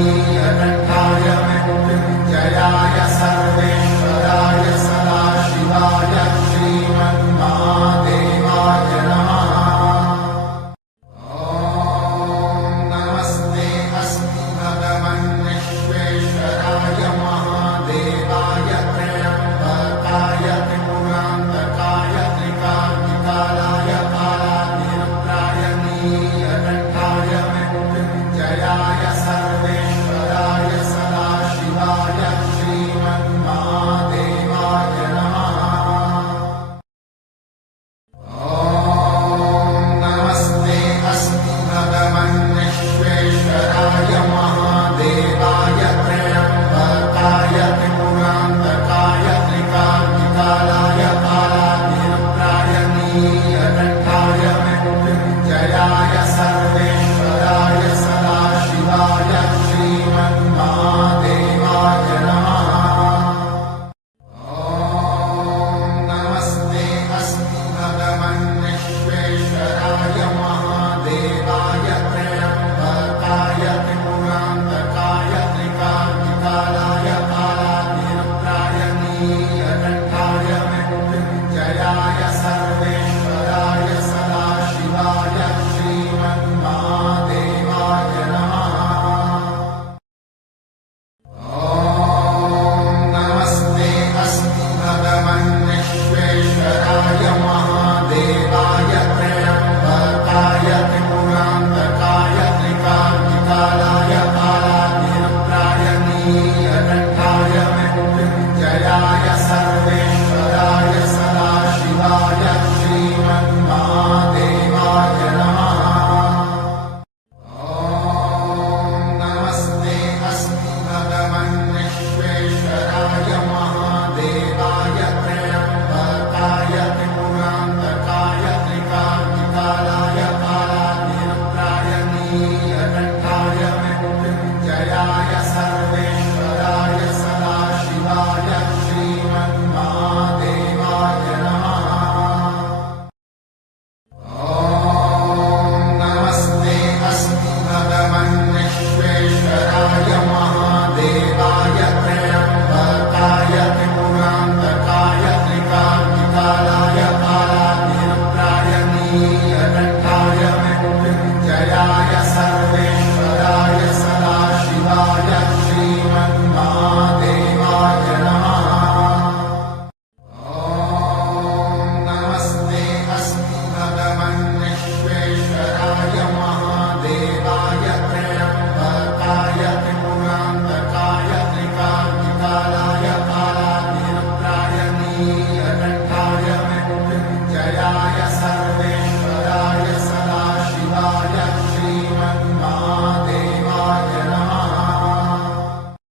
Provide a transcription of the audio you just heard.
नीलकण्ठाय मृत्युञ्जयाय सर्वेश्वराय सदाशिवाय श्रीमन्महादेवाय नमः। ॐ नमस्ते अस्तु भगवन् विश्वेश्वराय महादेवाय त्र्यम्बकाय त्रिपुरान्तकाय त्रिकाग्निकालाय कालाग्निरुद्राय नीलकण्ठाय मृत्युञ्जयाय सर्वेश्वराय सदाशिवाय श्रीमन्महादेवाय नमः। ॐ नमस्ते अस्तु भगवन् विश्वेश्वराय महादेवाय त्र्यम्बकाय त्रिपुरान्तकाय त्रिकाग्निकालाय कालाग्निरुद्राय नीलकण्ठाय मृत्युञ्जयाय सर्वेश्वराय सदाशिवाय